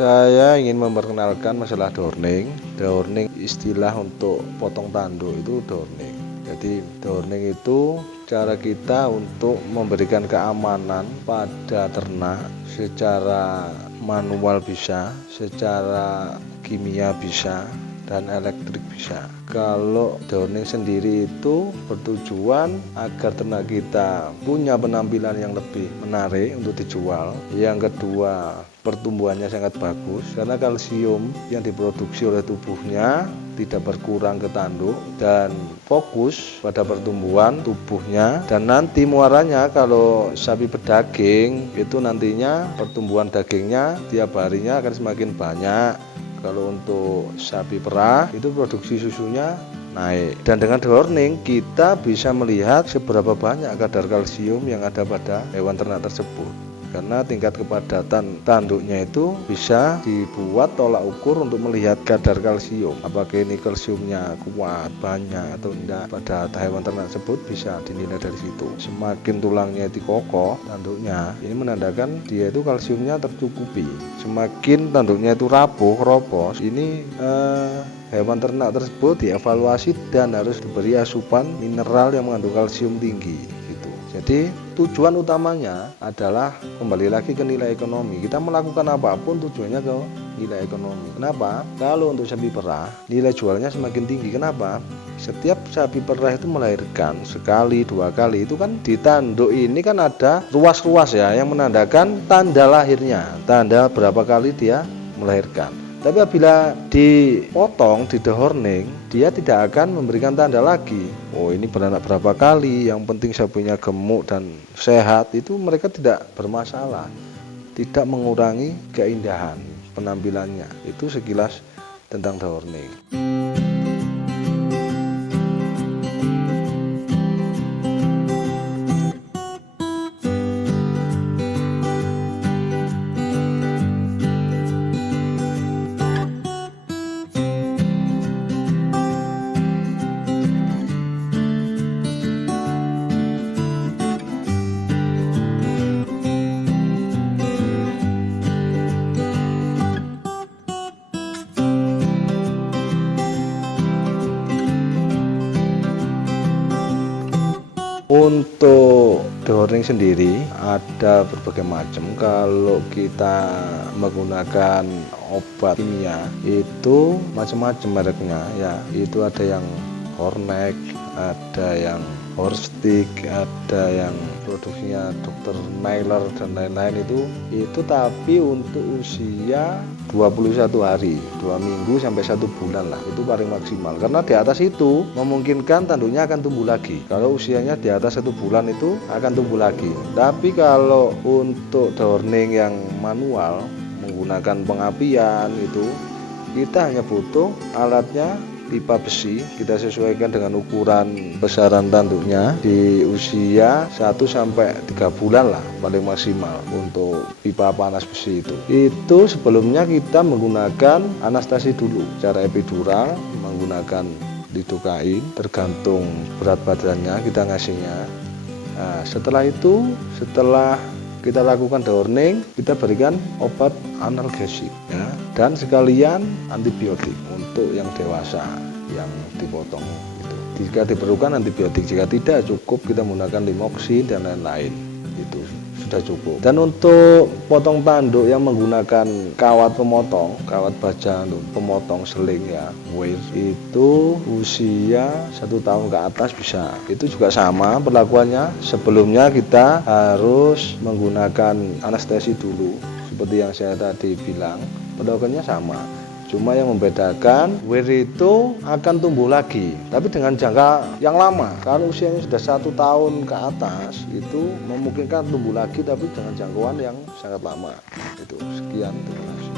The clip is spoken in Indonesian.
Saya ingin memperkenalkan masalah dorning. Dorning istilah untuk potong tanduk itu dorning. Jadi dorning itu cara kita untuk memberikan keamanan pada ternak secara manual bisa, secara kimia bisa, dan elektrik bisa. Kalau dorning sendiri itu bertujuan agar ternak kita punya penampilan yang lebih menarik untuk dijual. Yang kedua, pertumbuhannya sangat bagus karena kalsium yang diproduksi oleh tubuhnya tidak berkurang ke tanduk dan fokus pada pertumbuhan tubuhnya. Dan nanti muaranya kalau sapi berdaging itu nantinya pertumbuhan dagingnya tiap harinya akan semakin banyak. Kalau untuk sapi perah itu produksi susunya naik. Dan dengan dorning kita bisa melihat seberapa banyak kadar kalsium yang ada pada hewan ternak tersebut. Karena tingkat kepadatan tanduknya itu bisa dibuat tolak ukur untuk melihat kadar kalsium. Apakah ini kalsiumnya kuat, banyak atau tidak pada hewan ternak tersebut bisa dinilai dari situ. Semakin tulangnya itu kokoh tanduknya, ini menandakan dia itu kalsiumnya tercukupi. Semakin tanduknya itu rapuh, keropos, ini hewan ternak tersebut dievaluasi dan harus diberi asupan mineral yang mengandung kalsium tinggi. Jadi tujuan utamanya adalah kembali lagi ke nilai ekonomi. Kita melakukan apapun tujuannya ke nilai ekonomi. Kenapa? Kalau untuk sapi perah nilai jualnya semakin tinggi. Kenapa? Setiap sapi perah itu melahirkan sekali, dua kali. Itu kan di tanduk ini kan ada ruas-ruas ya yang menandakan tanda lahirnya, tanda berapa kali dia melahirkan. Tapi apabila dipotong, di dehorning, dia tidak akan memberikan tanda lagi. Oh, ini beranak berapa kali, yang penting sapinya gemuk dan sehat, itu mereka tidak bermasalah. Tidak mengurangi keindahan penampilannya. Itu sekilas tentang dehorning. Untuk dehorning sendiri ada berbagai macam. Kalau kita menggunakan obat kimia itu macam-macam mereknya ya. Itu ada yang Horneck, ada yang Horstick, ada yang produksinya Dr. Naylor dan lain-lain itu tapi untuk usia 21 hari, 2 minggu sampai 1 bulan lah, itu paling maksimal. Karena di atas itu memungkinkan tanduknya akan tumbuh lagi. Kalau usianya di atas 1 bulan itu akan tumbuh lagi. Tapi kalau untuk dehorning yang manual menggunakan pengapian itu kita hanya butuh alatnya pipa besi, kita sesuaikan dengan ukuran besaran tanduknya di usia 1 sampai 3 bulan lah paling maksimal untuk pipa panas besi itu. Itu sebelumnya kita menggunakan anestesi dulu, cara epidural menggunakan lidokain tergantung berat badannya kita ngasihnya. Nah, setelah itu, setelah kita lakukan dehorning, kita berikan obat analgesik ya, dan sekalian antibiotik untuk yang dewasa yang dipotong itu. Jika diperlukan antibiotik, jika tidak cukup kita menggunakan limoxin dan lain-lain, itu sudah cukup. Dan untuk potong tanduk yang menggunakan kawat pemotong, kawat baja untuk pemotong seling ya, wire, itu usia 1 tahun ke atas bisa. Itu juga sama perlakuannya. Sebelumnya kita harus menggunakan anestesi dulu seperti yang saya tadi bilang. Perlakuannya sama, cuma yang membedakan wire itu akan tumbuh lagi tapi dengan jangka yang lama. Kalau usianya sudah 1 tahun ke atas itu memungkinkan tumbuh lagi tapi dengan jangkauan yang sangat lama. Itu sekian, terima kasih.